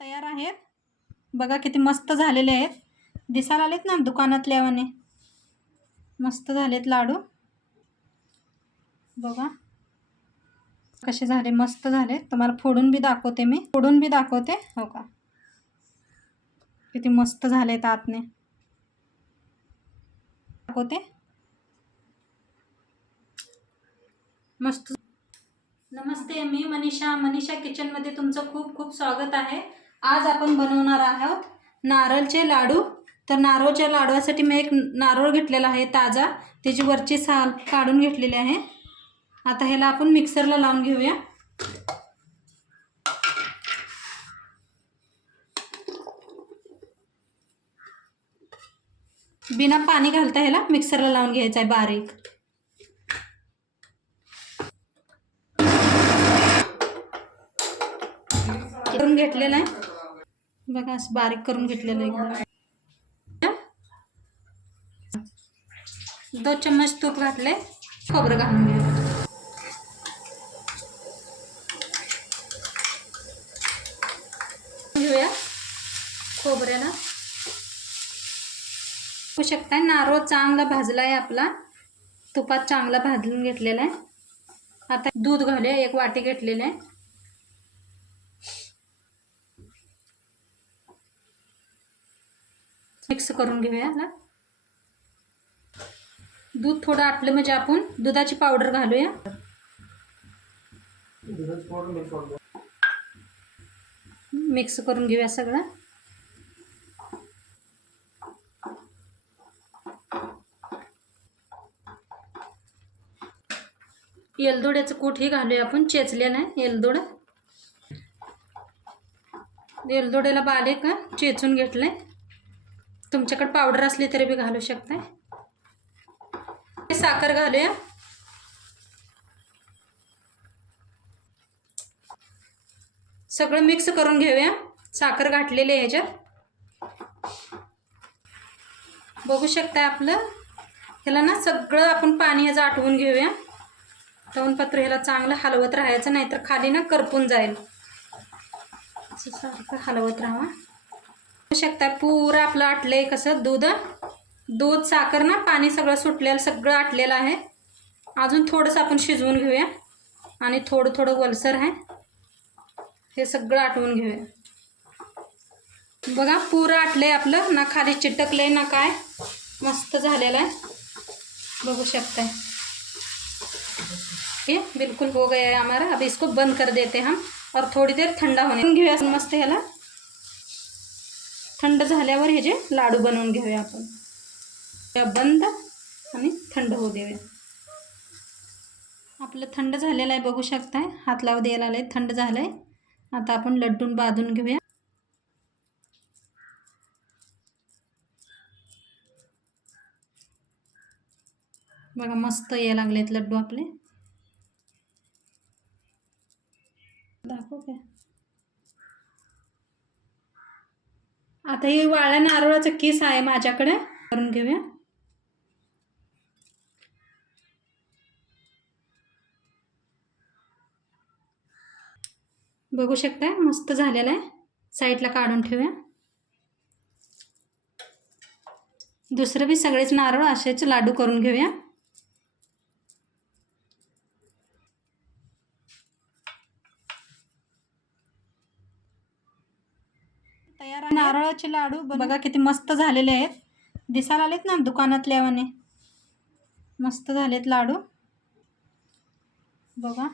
तयार आहेत बघा, किती मस्त झालेले आहेत. दिसायला आलेत ना दुकानातल्यावाने. मस्त झालेत लाडू. बघा कसे झाले, मस्त झाले. तुम्हाला फोडून बी दाखवते मी, फोडून बी दाखवते. हो का, किती मस्त झालेत आतने. दाखवते मस्त. नमस्ते, मी मनीषा किचनमध्ये तुमचं खूप खूप स्वागत आहे. आज आपण बनवणार आहोत नारळचे लाडू. तर नारळच्या लाडूसाठी मी एक नारळ घेतलेला आहे ताजा, त्याची वरची साल काढून घेतलेली आहे. आता ह्याला आपण मिक्सरला लावून घेऊया. बिना पाणी घालता ह्याला मिक्सरला लावून घ्यायचं आहे बारीक. करून घेतलेला आहे बघा, असं बारीक करून घेतलेलं आहे. 2 चम्मच तूप घातले. खोबरं घालून घेऊया. खोबऱ्याला बघू शकताय नारळ चांगला भाजला आहे आपला, तुपात चांगला भाजून घेतलेला आहे. आता दूध घालूया, 1 वाटी घेतलेलं आहे. मिक्स करून घेऊया ना. दूध थोडं आटलं म्हणजे आपण दुधाची पावडर घालूया. मिक्स करून घेऊया सगळं. एलदोड्याचं कूट हे घालूया आपण, चेचलेलं आहे एलदोड. एलदोड्याला बारीक चेचून घेतलंय. तुमच्याकडे पावडर असली तरी बी घालू शकताय. साखर घालूया. सगळं मिक्स करून घेऊया. साखर घातलेली आहे ह्याच्यात. बघू शकताय आपलं ह्याला ना सगळं आपण पाणी ह्याचं आटवून घेऊया. तवनपत्र ह्याला चांगलं हलवत राहायचं, नाहीतर खाली ना करपून जाईल. असं सारखं हलवत राहा. बघू शकताय पुरं आपलं आटलंय. कसं दूध साखर ना पाणी सगळं सुटलेलं, सगळं आटलेलं आहे. अजून थोडंसं आपण शिजवून घेऊया. आणि थोडं वलसर आहे, हे सगळं आटवून घेऊया. बघा पुरं आटलंय आपलं, ना खाली चिटकलंय ना काय. मस्त झालेलं आहे बघू शकताय. ये बिल्कुल हो गया है हमारा. अब इसको बंद कर देते हम और थोड़ी देर ठंडा होने घेऊया. मस्त ह्याला थंड झाल्यावर हे जे लाडू बनवून घेऊया आपण. बंद आणि थंड होऊ देऊया. आपलं थंड झालेलं आहे बघू शकताय. हात लावू द्यायला आलंय, थंड झालंय. आता आपण लड्डून बांधून घेऊया. बघा मस्त यायला लागलेत लड्डू आपले. दाखवू काय. आता हे वाळ्या नारळाचं किस आहे माझ्याकडे, करून घेऊया. बघू शकताय मस्त झालेला आहे. साईडला काढून ठेवूया. दुसरं बी सगळेच नारळ असेच लाडू करून घेऊया. तयार आहे नारळाचे लाडू. बघा किती मस्त झालेले आहेत. दिसायला आलेत ना दुकानातल्यावाने. मस्त झालेत लाडू. बघा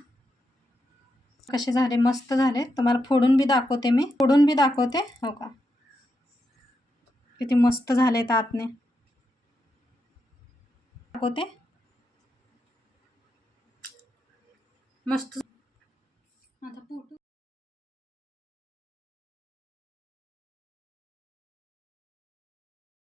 कसे झाले, मस्त झाले. तुम्हाला फोडून बी दाखवते मी, फोडून बी दाखवते. हो का, किती मस्त झालेत आतने. दाखवते मस्त. आता